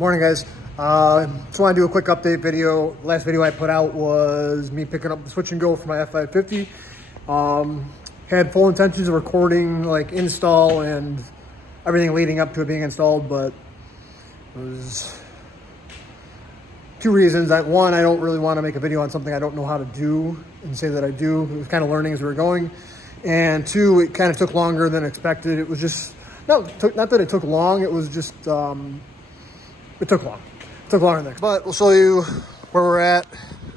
Morning, guys. Just want to do a quick update video. Last video I put out was me picking up the switch and go for my F-550. Had full intentions of recording like install and everything leading up to it being installed, but it was two reasons. One, I don't really want to make a video on something I don't know how to do and say that I do. It was kind of learning as we were going. And two, it kind of took longer than expected. It was just, not that it took long, it was just, it took long. It took longer than expected. But we'll show you where we're at.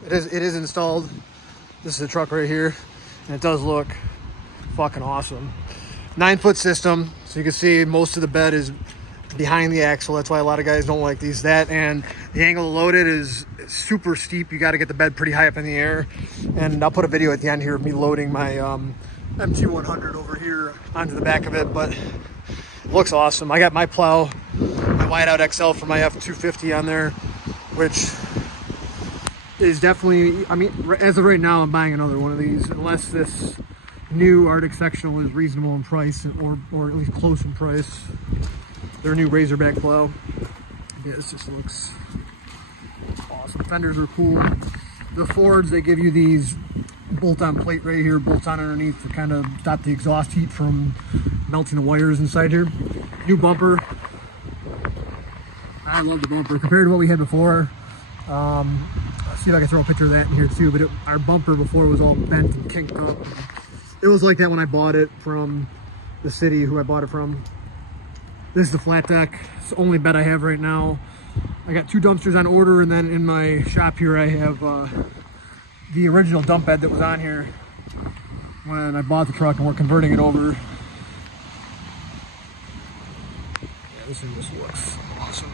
It is installed. This is the truck right here. And it does look fucking awesome. 9-foot system. So you can see most of the bed is behind the axle. That's why a lot of guys don't like these. That and the angle to load it is super steep. You got to get the bed pretty high up in the air. And I'll put a video at the end here of me loading my MT100 over here onto the back of it, but it looks awesome. I got my plow, my wide out XL for my F-250 on there, which is definitely, I mean, as of right now, I'm buying another one of these, unless this new Arctic sectional is reasonable in price, or at least close in price. Their new Razorback plow. Yeah, this just looks awesome. Fenders are cool. The Fords, they give you these bolt-on plate right here, bolts on underneath to kind of stop the exhaust heat from melting the wires inside here. New bumper. I love the bumper compared to what we had before. I'll see if I can throw a picture of that in here too, but our bumper before was all bent and kinked up. It was like that when I bought it from the city who I bought it from. This is the flat deck. It's the only bed I have right now. I got 2 dumpsters on order, and then in my shop here I have the original dump bed that was on here when I bought the truck, and we're converting it over. Yeah, this thing just looks awesome.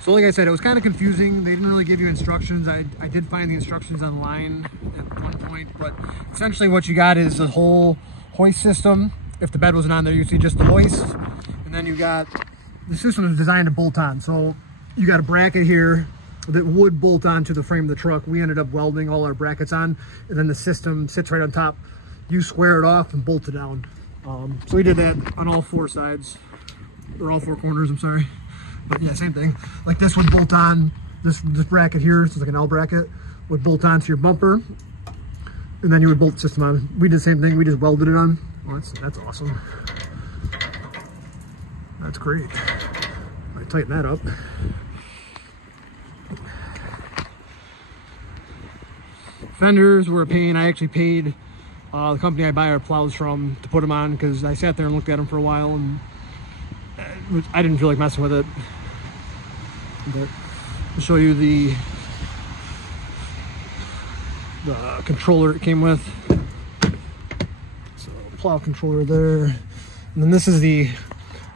So like I said, it was kind of confusing. They didn't really give you instructions. I did find the instructions online at one point, but essentially what you got is the whole hoist system. If the bed wasn't on there, you see just the hoist. And then you got, the system is designed to bolt on. So you got a bracket here that would bolt onto the frame of the truck. We ended up welding all our brackets on, and then the system sits right on top. You square it off and bolt it down. So we did that on all 4 sides, or all 4 corners, I'm sorry. But yeah, same thing. Like this would bolt on, this bracket here, so it's like an L bracket, would bolt onto your bumper, and then you would bolt the system on. We did the same thing, we just welded it on. Oh, that's awesome. That's great. I tighten that up. Fenders were a pain. I actually paid the company I buy our plows from to put them on, because I sat there and looked at them for a while, and I didn't feel like messing with it. But I'll show you the controller it came with. So plow controller there, and then this is the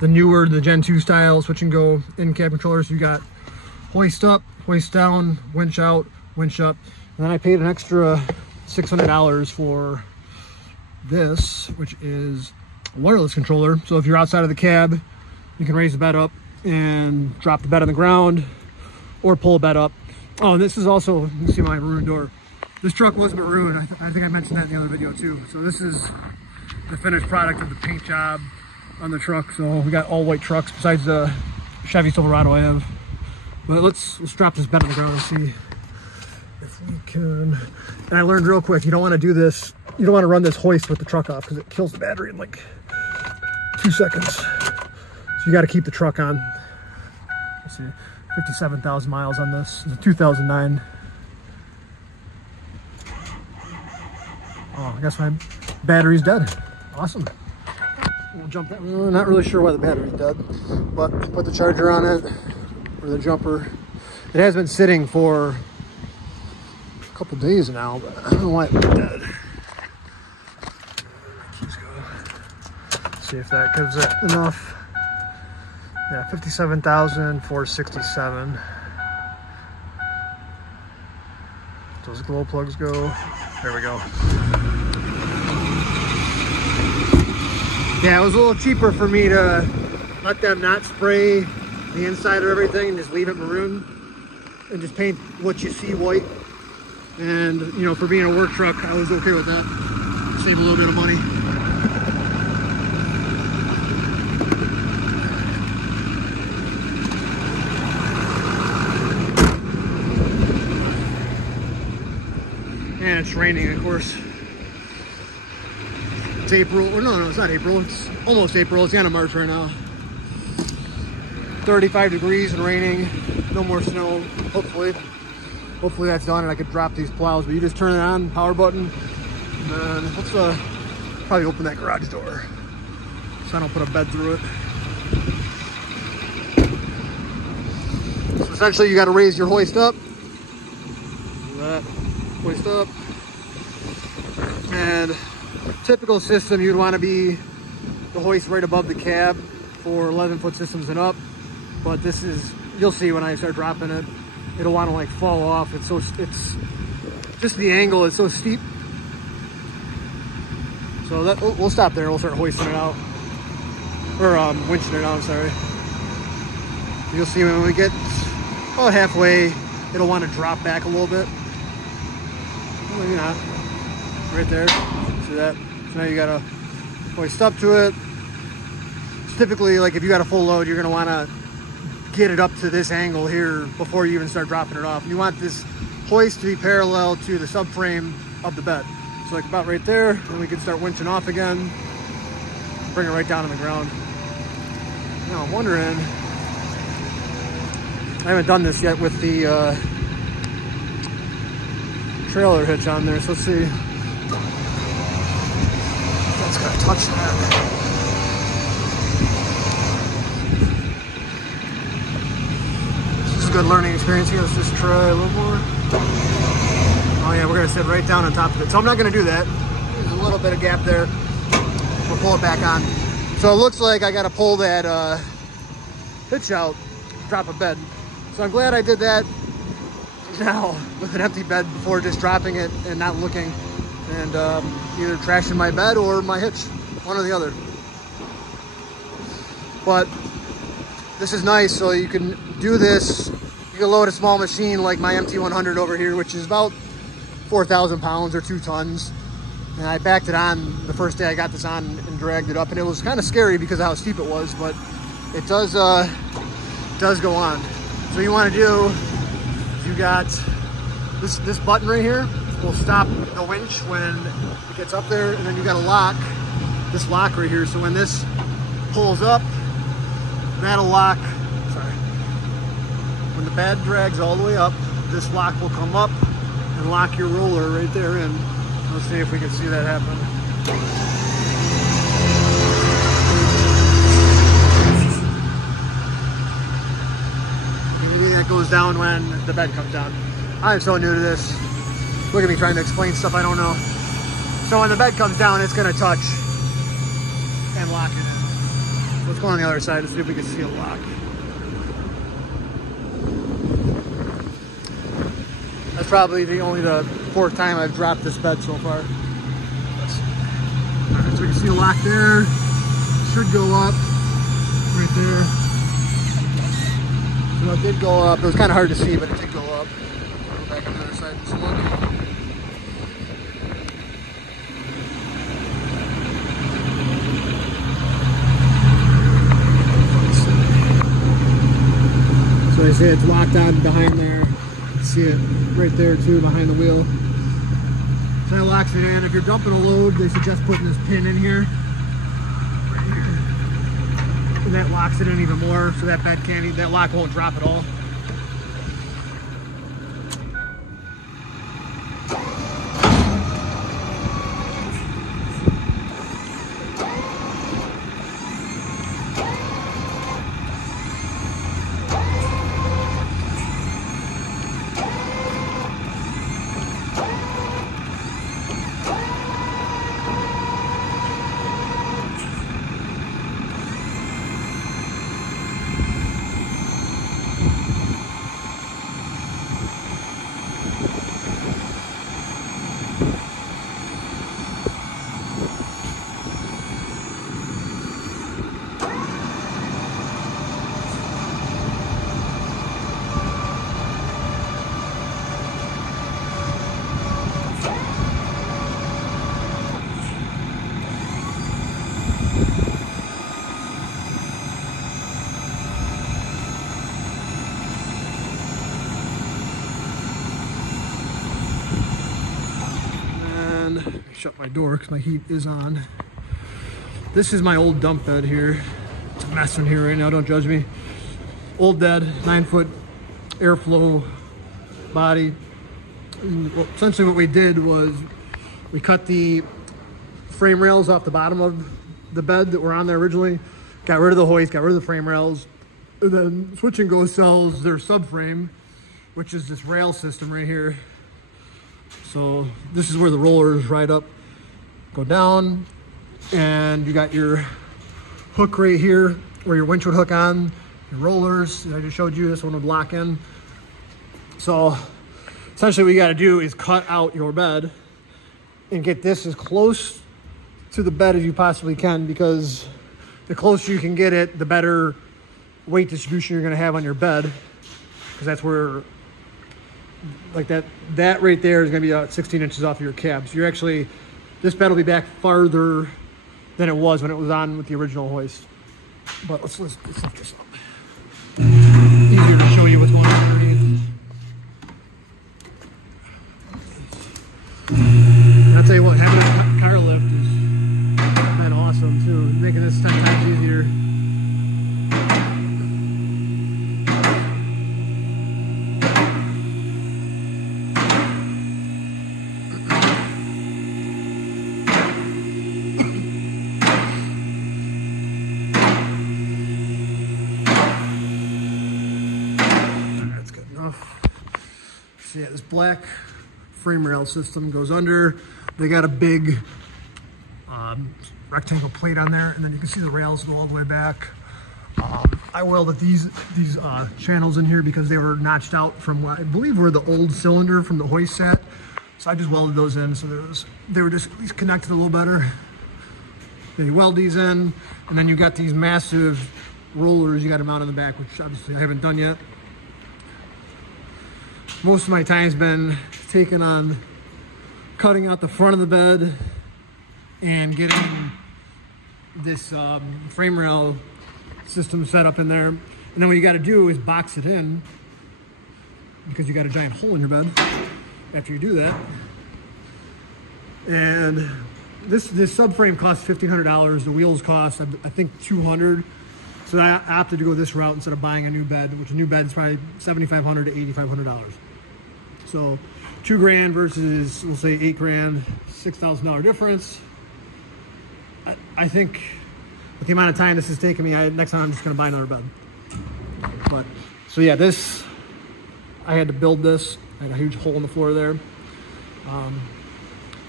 newer, the Gen 2 style switch and go in-cab controller. So you got hoist up, hoist down, winch out, winch up, and then I paid an extra $600 for this, which is a wireless controller. So if you're outside of the cab, you can raise the bed up and drop the bed on the ground, or pull a bed up. Oh, and this is also, you can see my maroon door. This truck was maroon. I think I mentioned that in the other video too. So this is the finished product of the paint job on the truck. So we got all white trucks besides the Chevy Silverado I have. But let's drop this bed on the ground and see if we can. And I learned real quick, you don't want to do this, you don't want to run this hoist with the truck off, because it kills the battery in like 2 seconds. So you got to keep the truck on. Let's see, 57,000 miles on this. It's a 2009. Oh, I guess my battery's dead. Awesome. We'll jump that. Well, not really sure why the battery's dead, but put the charger on it, or the jumper. It has been sitting for a couple days now, but I don't know why it went dead. Let's go. See if that gives it enough. Yeah, 57,467. Those glow plugs go. There we go. Yeah, it was a little cheaper for me to let them not spray the inside of everything and just leave it maroon and just paint what you see white. And, you know, for being a work truck, I was okay with that. Save a little bit of money. And it's raining, of course. It's April, or no, it's not April. It's almost April. It's the end of March right now. 35 degrees and raining. No more snow, hopefully. Hopefully that's done and I could drop these plows. But you just turn it on, power button, and let's probably open that garage door so I don't put a bed through it. So essentially you got to raise your hoist up. Do that. Hoist up. And typical system, you'd want to be the hoist right above the cab for 11-foot systems and up. But this is, you'll see when I start dropping it, it'll want to like fall off. It's just the angle is so steep. So that, we'll stop there. We'll start hoisting it out, or winching it out. Sorry. You'll see when we get about halfway, it'll want to drop back a little bit. Well, maybe not. Right there. See that? So now you gotta hoist up to it. It's typically, like if you got a full load, you're gonna want to get it up to this angle here before you even start dropping it off. You want this hoist to be parallel to the subframe of the bed. So like about right there, then we can start winching off again, bring it right down to the ground. Now I'm wondering, I haven't done this yet with the trailer hitch on there, so let's see. That's gonna touch that. Good learning experience here. Let's just try a little more. Oh yeah, we're gonna sit right down on top of it. So I'm not gonna do that. There's a little bit of gap there. We'll pull it back on. So it looks like I gotta pull that hitch out, drop a bed. So I'm glad I did that now with an empty bed before just dropping it and not looking and either trashing my bed or my hitch, one or the other. But this is nice, so you can do this. You can load a small machine like my MT100 over here, which is about 4,000 pounds or 2 tons. And I backed it on the first day I got this on and dragged it up, and it was kind of scary because of how steep it was, but it does go on. So you want to do, you got this button right here will stop the winch when it gets up there, and then you got a lock, this lock right here. So when this pulls up, that'll lock, sorry. When the bed drags all the way up, this lock will come up and lock your roller right there in. Let's see if we can see that happen. Maybe that goes down when the bed comes down. I'm so new to this. Look at me trying to explain stuff I don't know. So when the bed comes down, it's gonna touch and lock it in. Let's go on the other side and see if we can see a lock. That's probably the 4th time I've dropped this bed so far. Alright, so we can see a lock there. Should go up right there. So it did go up. It was kind of hard to see, but it did go up. Go back on the other side and just look. So I see it's locked on behind there. You can see it right there too, behind the wheel. So that locks it in. If you're dumping a load, they suggest putting this pin in here. Right here. And that locks it in even more, so that bed can't, that lock won't drop at all. shut my door because my heat is on. This is my old dump bed here. It's a mess in here right now, don't judge me. Old bed, 9-foot airflow body. And essentially what we did was we cut the frame rails off the bottom of the bed that were on there originally, got rid of the hoist, got rid of the frame rails, and then Switch and Go sells their subframe, which is this rail system right here. So this is where the rollers ride up, go down, and you got your hook right here where your winch would hook on, your rollers that I just showed you, this one would lock in. So essentially what you gotta do is cut out your bed and get this as close to the bed as you possibly can, because the closer you can get it, the better weight distribution you're gonna have on your bed, because that's where, like that right there is gonna be about 16 inches off of your cab. So you're actually, this bed will be back farther than it was when it was on with the original hoist. But let's lift this up. Easier to show you what's going on underneath. And I'll tell you what, having a car lift is kind of awesome too, making this 10 times easier. That's good enough. So yeah, this black frame rail system goes under. They got a big rectangle plate on there, and then you can see the rails go all the way back. I welded these channels in here because they were notched out from what I believe were the old cylinder from the hoist set. So I just welded those in, so they were just at least connected a little better. Then you weld these in, and then you got these massive rollers you got to mount on the back, which obviously I haven't done yet. Most of my time's been taken on cutting out the front of the bed and getting this frame rail system set up in there. And then what you got to do is box it in, because you got a giant hole in your bed after you do that. And this subframe costs $1,500. The wheels cost, I think, $200. So I opted to go this route instead of buying a new bed, which a new bed is probably $7,500 to $8,500. So $2,000 versus, we'll say $8,000, $6,000 difference. I think with the amount of time this is taking me, next time I'm just gonna buy another bed. But, so yeah, this, I had to build this. I had a huge hole in the floor there.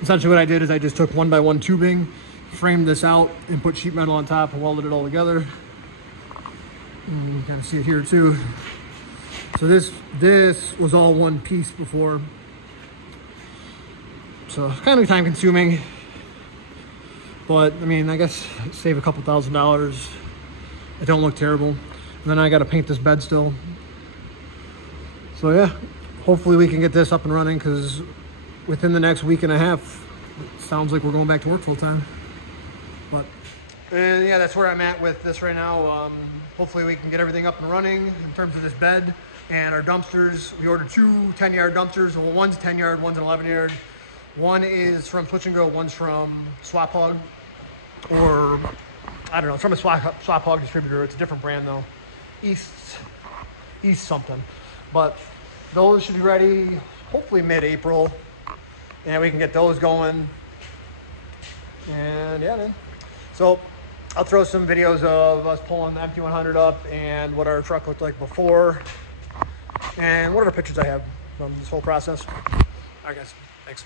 Essentially what I did is I just took 1x1 tubing, framed this out, and put sheet metal on top and welded it all together. And you kind of see it here too. So this was all one piece before. So it's kind of time consuming, but I mean, I guess save a couple $1,000s. It don't look terrible. And then I got to paint this bed still. So yeah, hopefully we can get this up and running, because within the next week and a half, it sounds like we're going back to work full time. But and yeah, that's where I'm at with this right now. Hopefully we can get everything up and running in terms of this bed and our dumpsters. We ordered two 10-yard dumpsters. Well, one's 10-yard, one's an 11-yard. One is from Switch and Go, one's from Swap Hog, or I don't know, it's from a Swap Hog distributor. It's a different brand though, East something. But those should be ready hopefully mid-April, and we can get those going. And yeah, man. So I'll throw some videos of us pulling the MT100 up and what our truck looked like before, and whatever pictures I have from this whole process. All right, guys, thanks.